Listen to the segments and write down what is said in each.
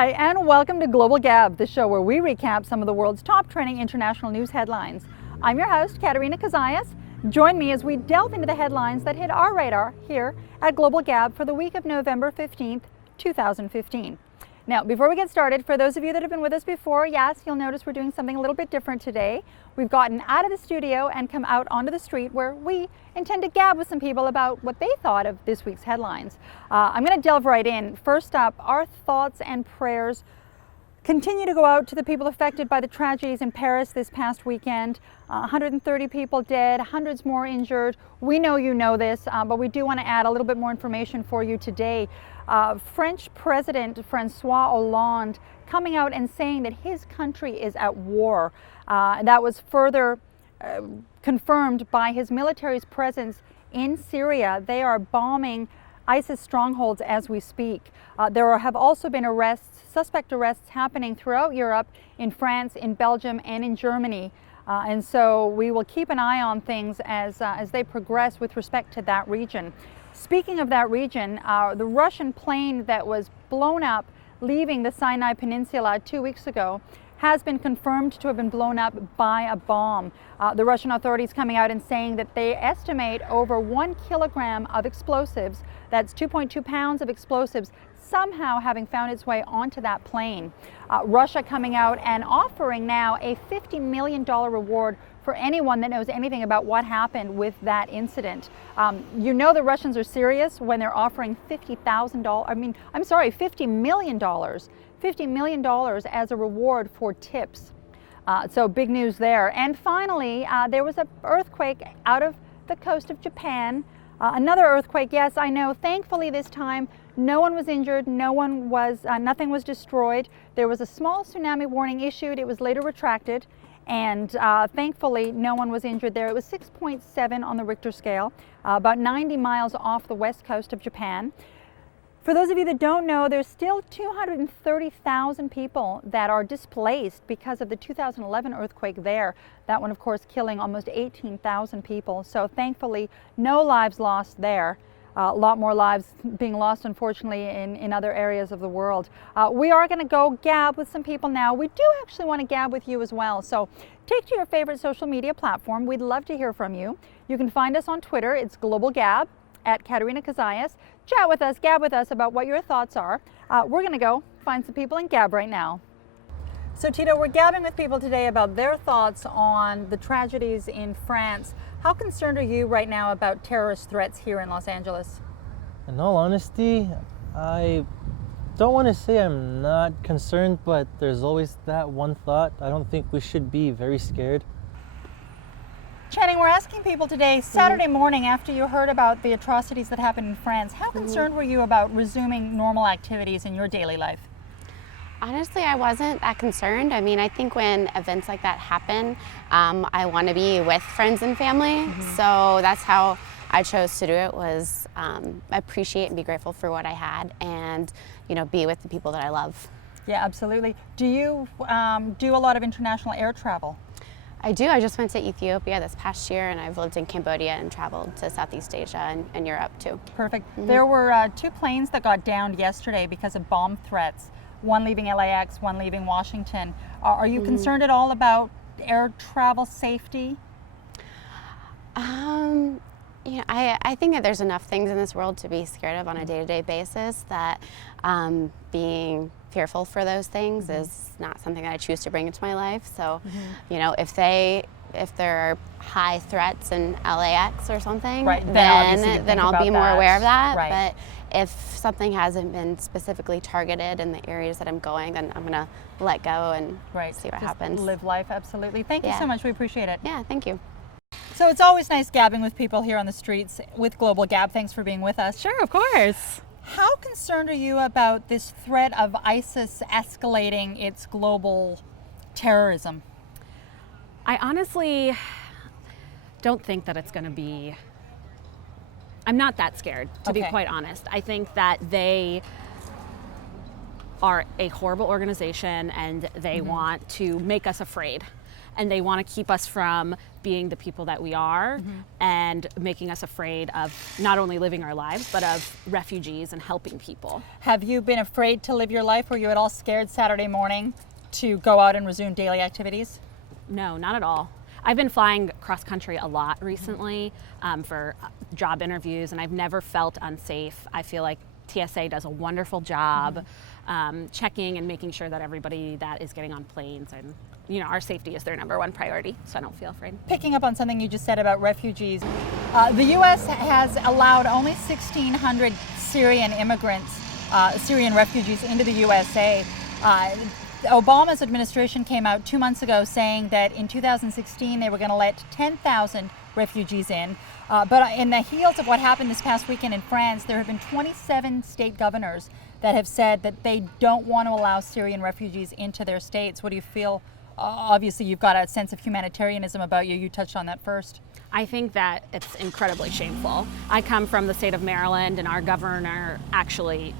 Hi, and welcome to Global Gab, the show where we recap some of the world's top trending international news headlines. I'm your host, Katerina Kazayas. Join me as we delve into the headlines that hit our radar here at Global Gab for the week of November 15th, 2015. Now, before we get started, for those of you that have been with us before, yes, you'll notice we're doing something a little bit different today. We've gotten out of the studio and come out onto the street where we intend to gab with some people about what they thought of this week's headlines. I'm going to delve right in. First up, our thoughts and prayers continue to go out to the people affected by the tragedies in Paris this past weekend. 130 people dead, hundreds more injured. We know you know this, but we do want to add a little bit more information for you today. French President Francois Hollande coming out and saying that his country is at war. That was further confirmed by his military's presence in Syria. They are bombing ISIS strongholds as we speak. There have also been suspect arrests happening throughout Europe, in France, in Belgium, and in Germany. And so we will keep an eye on things as they progress with respect to that region. Speaking of that region, the Russian plane that was blown up leaving the Sinai Peninsula 2 weeks ago has been confirmed to have been blown up by a bomb. The Russian authorities coming out and saying that they estimate over 1 kilogram of explosives, that's 2.2 pounds of explosives, somehow having found its way onto that plane. Russia coming out and offering now a $50 million reward for anyone that knows anything about what happened with that incident. You know the Russians are serious when they're offering $50 million. $50 million as a reward for tips. So big news there. And finally, there was an earthquake out of the coast of Japan. Another earthquake, yes, I know. Thankfully this time, no one was injured, nothing was destroyed. There was a small tsunami warning issued. It was later retracted. And thankfully, no one was injured there. It was 6.7 on the Richter scale, about 90 miles off the west coast of Japan. For those of you that don't know, there's still 230,000 people that are displaced because of the 2011 earthquake there. That one, of course, killing almost 18,000 people. So thankfully, no lives lost there. A lot more lives being lost, unfortunately, in other areas of the world. We are going to go gab with some people now. We do actually want to gab with you as well. So take to your favorite social media platform. We'd love to hear from you. You can find us on Twitter. It's Global Gab at Katerina Kazayas. Chat with us, gab with us about what your thoughts are. We're going to go find some people and gab right now. So Tito, we're gabbing with people today about their thoughts on the tragedies in France. How concerned are you right now about terrorist threats here in Los Angeles? In all honesty, I don't want to say I'm not concerned, but there's always that one thought. I don't think we should be very scared. Channing, we're asking people today, Saturday morning after you heard about the atrocities that happened in France, how concerned were you about resuming normal activities in your daily life? Honestly, I wasn't that concerned. I mean, I think when events like that happen, I want to be with friends and family. So that's how I chose to do it, was appreciate and be grateful for what I had, and be with the people that I love. Yeah, absolutely. Do you do a lot of international air travel? I do. I just went to Ethiopia this past year, and I've lived in Cambodia and traveled to Southeast Asia and Europe too. Perfect. There were 2 planes that got downed yesterday because of bomb threats. One leaving LAX, one leaving Washington. Are you concerned at all about air travel safety? I think that there's enough things in this world to be scared of on a day-to-day basis, that being fearful for those things is not something that I choose to bring into my life. So, if there are high threats in LAX or something, right, then I'll be more aware of that. Right. But if something hasn't been specifically targeted in the areas that I'm going, then I'm going to let go and see what happens. Live life, absolutely. Thank you so much. We appreciate it. Yeah, thank you. So it's always nice gabbing with people here on the streets with Global Gab. Thanks for being with us. Sure, of course. How concerned are you about this threat of ISIS escalating its global terrorism? I honestly don't think that it's going to be... I'm not that scared, to be quite honest. I think that they are a horrible organization, and they want to make us afraid. and they want to keep us from being the people that we are and making us afraid of not only living our lives, but of refugees and helping people. Have you been afraid to live your life? Were you at all scared Saturday morning to go out and resume daily activities? No, not at all. I've been flying cross country a lot recently for job interviews, and I've never felt unsafe. I feel like TSA does a wonderful job checking and making sure that everybody that is getting on planes, and our safety is their #1 priority, so I don't feel afraid. Picking up on something you just said about refugees, the U.S. has allowed only 1,600 Syrian immigrants, Syrian refugees into the USA. Obama's administration came out 2 months ago saying that in 2016 they were going to let 10,000 refugees in. But in the heels of what happened this past weekend in France, there have been 27 state governors that have said that they don't want to allow Syrian refugees into their states. What do you feel? Obviously, you've got a sense of humanitarianism about you. You touched on that first. I think that it's incredibly shameful. I come from the state of Maryland, and our governor actually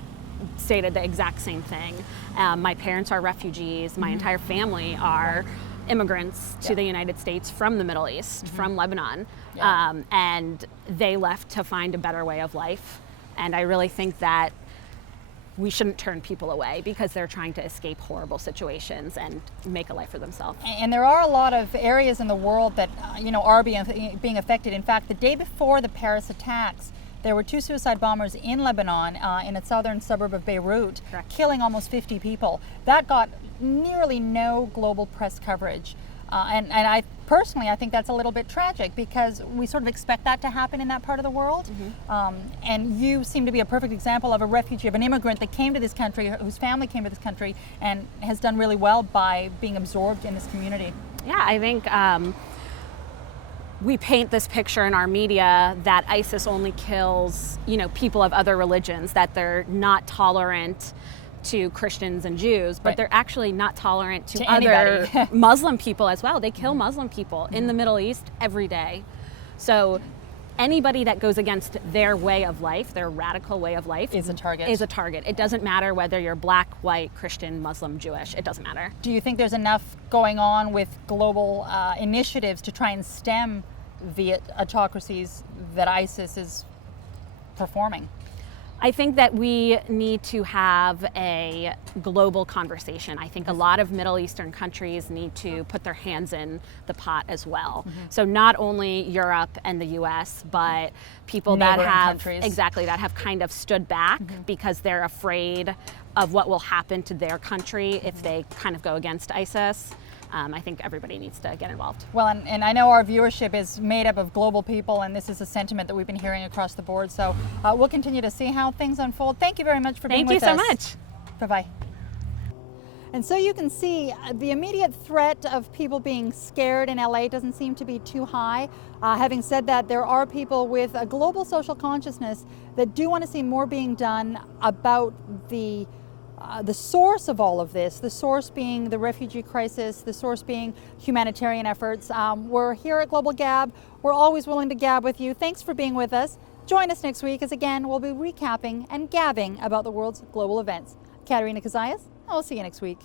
stated the exact same thing. My parents are refugees. My entire family are immigrants to the United States from the Middle East, from Lebanon, and they left to find a better way of life. And I really think that we shouldn't turn people away because they're trying to escape horrible situations and make a life for themselves. And there are a lot of areas in the world that are being affected. In fact, the day before the Paris attacks, there were 2 suicide bombers in Lebanon, in a southern suburb of Beirut, killing almost 50 people. That got nearly no global press coverage. And I personally, I think that's a little bit tragic because we sort of expect that to happen in that part of the world. And you seem to be a perfect example of a refugee, of an immigrant that came to this country, whose family came to this country, and has done really well by being absorbed in this community. Yeah, I think we paint this picture in our media that ISIS only kills, people of other religions, that they're not tolerant to Christians and Jews, but they're actually not tolerant to other Muslim people as well. They kill Muslim people in the Middle East every day. So anybody that goes against their way of life, their radical way of life, is a target. It doesn't matter whether you're black, white, Christian, Muslim, Jewish. It doesn't matter. Do you think there's enough going on with global initiatives to try and stem the autocracies that ISIS is performing? I think that we need to have a global conversation. I think a lot of Middle Eastern countries need to put their hands in the pot as well. So not only Europe and the US, but people that have kind of stood back because they're afraid of what will happen to their country if they kind of go against ISIS. I think everybody needs to get involved. Well, and I know our viewership is made up of global people, and this is a sentiment that we've been hearing across the board. So we'll continue to see how things unfold. Thank you very much for being with us. Thank you so much. Bye-bye. And so you can see the immediate threat of people being scared in LA doesn't seem to be too high. Having said that, there are people with a global social consciousness that do want to see more being done about the source of all of this, the source being the refugee crisis, the source being humanitarian efforts. We're here at Global Gab. We're always willing to gab with you. Thanks for being with us. Join us next week as again we'll be recapping and gabbing about the world's global events. Katerina Kazayas, I'll see you next week.